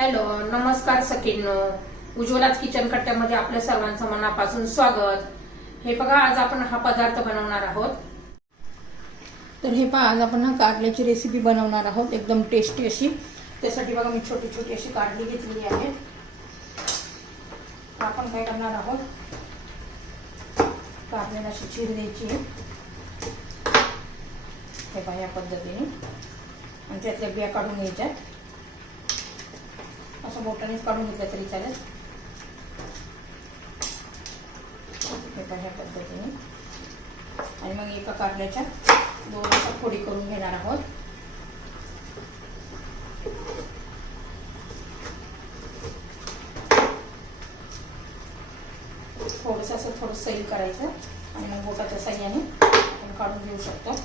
Hello, नमस्कार सखींनो. उज्ज्वलाच kitchen कट्ट्यामध्ये आपल्या सर्वांचं मनापासून स्वागत. हे बघा, आज आपण हा पदार्थ बनवणार आहोत. तर हे पहा, आज आपण कारल्याची रेसिपी बनवणार आहोत, एकदम टेस्टी अशी. त्यासाठी बघा, मी छोटी छोटी अशी कारली घेतलेली आहे. आपण काय करणार आहोत, कारल्याला अशी चीर द्यायची आहे. हे पहा, या पद्धतीने. आणि त्यातल्या बिया काढून घ्यायच्या. असं बोटानेच काढून घेतलं तरी चालेल. हे पहा, ह्या पद्धतीने. आणि मग एका कारल्याच्या दोन अशा फोडी करून घेणार आहोत. थोडंसं असं थोडं सैल करायचं आणि मग बोटाच्या साह्याने आपण काढून घेऊ शकतो.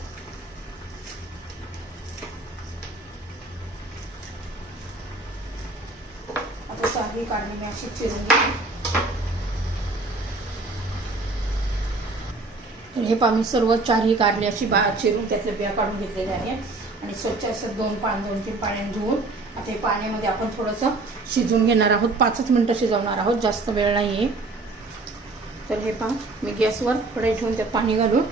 आता चारही कारली मी अशी चिरून घेते. तर हे पहा, मी सर्व चारही कारली अशी चिरून त्यातल्या बिया काढून घेतलेल्या आहे. आणि स्वच्छ असं 2-3 पाण्याने धुवून आता हे पाण्यामध्ये आपण थोडंसं शिजवून घेणार आहोत. 5 मिनिटं शिजवणार आहोत, जास्त वेळ नाही आहे. तर हे पहा, मी गॅसवर कढई ठेवून त्यात पाणी घालून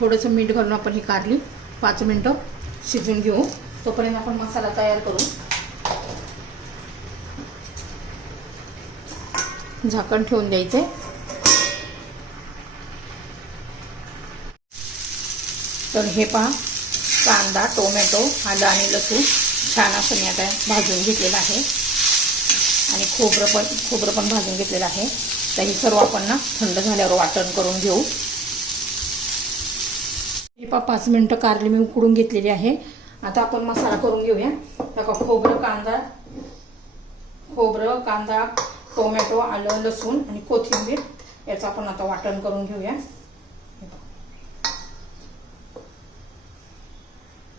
थोडंसं मीठ घालून आपण ही कारली 5 मिनिटं शिजवून घेऊ. तोपर्यंत आपण मसाला तयार करू. झाकण ठेवून द्यायचे. तर हे पहा, कांदा, टोमॅटो, आलं आणि लसूण छान असं मी आता भाजून घेतलेलं आहे. आणि खोबरं पण भाजून घेतलेलं आहे. तर हे सर्व आपण ना थंड झाल्यावर वाटण करून घेऊ. हे पहा, 5 मिनिटं कारली मी उकडून घेतलेली आहे. आता आपण मसाला करून घेऊया. बघा, खोबरं, कांदा, टोमॅटो, आलं, लसूण आणि कोथिंबीर याचं आपण आता वाटण करून घेऊया.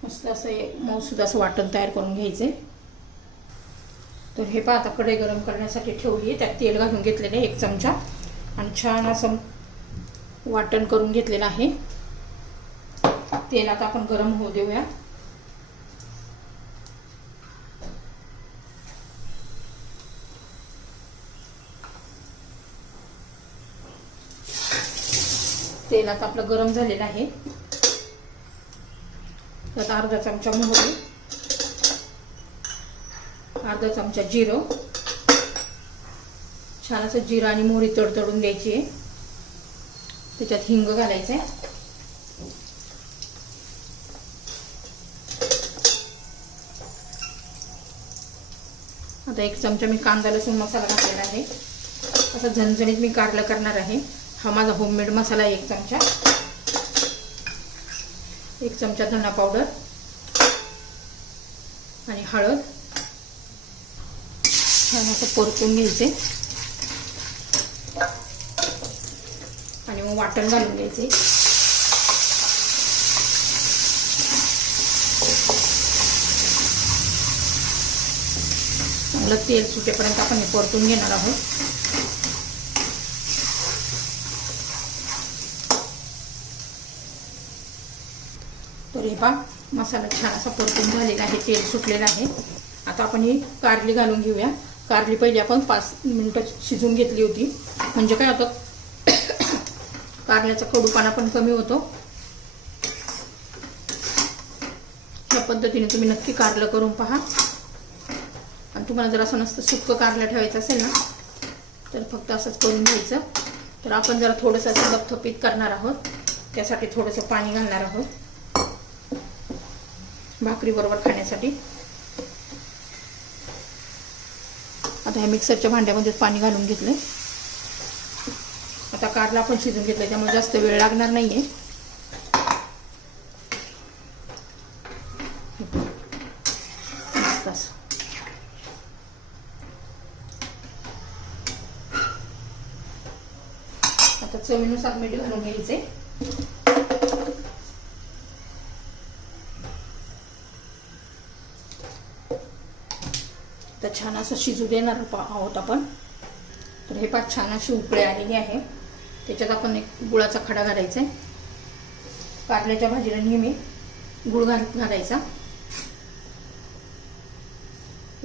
मस्त असं मऊसूद असं वाटण तयार करून घ्यायचे. तर हे पहा, आता कढई गरम करण्यासाठी ठेवली आहे. त्यात तेल घालून घेतलेले 1 चमचा आणि छान असं वाटण करून घेतलेलं आहे. तेल आता आपण गरम होऊ देऊया. तेल आता आपलं गरम झालेलं आहे. त्यात अर्धा चमचा मोहरी, अर्धा चमचा जिरं. छान असं जिरं आणि मोहरी तडतडून द्यायची आहे. त्याच्यात हिंग घालायचं आहे. आता 1 चमचा मी कांदा लसूण मसाला घातलेला आहे. असं झणझणीत मी कारलं करणार आहे. हा माझा होममेड मसाला आहे. 1 चमचा, 1 चमचा धना पावडर आणि हळद. छान असं परतून घ्यायचे आणि मग वाटण घालून घ्यायचे. चांगलं तेल सुटेपर्यंत आपण हे परतून घेणार आहोत. तर हे पहा, मसाला छान असा परतून झालेला आहे, तेल सुटलेलं आहे. आता आपण ही कारली घालून घेऊया. कारली पहिली आपण 5 मिनिटं शिजवून घेतली होती. म्हणजे काय होतं, कारल्याचा कडूपणा पण कमी होतो. या पद्धतीने तुम्ही नक्की कारलं करून पहा. आणि तुम्हाला जर असं नसतं सुक्क कारलं ठेवायचं असेल ना, तर फक्त असंच करून घ्यायचं. तर आपण जरा थोडंसं असं लपथपीत करणार आहोत. त्यासाठी थोडंसं पाणी घालणार आहोत भाकरी बरोबर खाण्यासाठी. आता ह्या मिक्सरच्या भांड्यामध्ये पाणी घालून घेतले. आता कारला आपण शिजून घेतलं, त्यामुळे जास्त वेळ लागणार नाहीये. आता चवीनुसार मीठ घालून घ्यायचे. तर छान असं शिजू देणार आहोत आपण. तर हे पाच छान अशी उकळी आलेली आहे. त्याच्यात आपण एक गुळाचा खडा घालायचा आहे. कारल्याच्या भाजीला नेहमी गुळ घालायचा.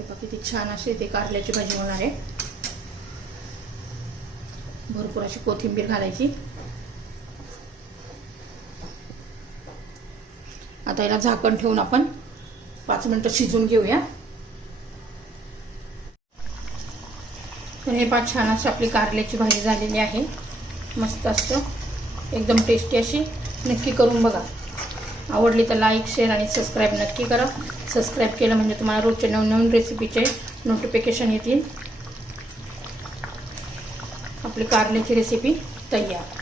हे बघा किती छान अशी ते कारल्याची भाजी होणार आहे. भरपूर अशी कोथिंबीर घालायची. आता याला झाकण ठेवून आपण 5 मिनिटं शिजून घेऊया. तर हे पाच छान अशी आपली कारल्याची भाजी झालेली आहे. मस्त असतं, एकदम टेस्टी अशी. नक्की करून बघा. आवडली तर लाईक, शेअर आणि सबस्क्राईब नक्की करा. सबस्क्राईब केलं म्हणजे तुम्हाला रोजच्या नवनवीन रेसिपीचे नोटिफिकेशन येतील. आपली कारल्याची रेसिपी तयार.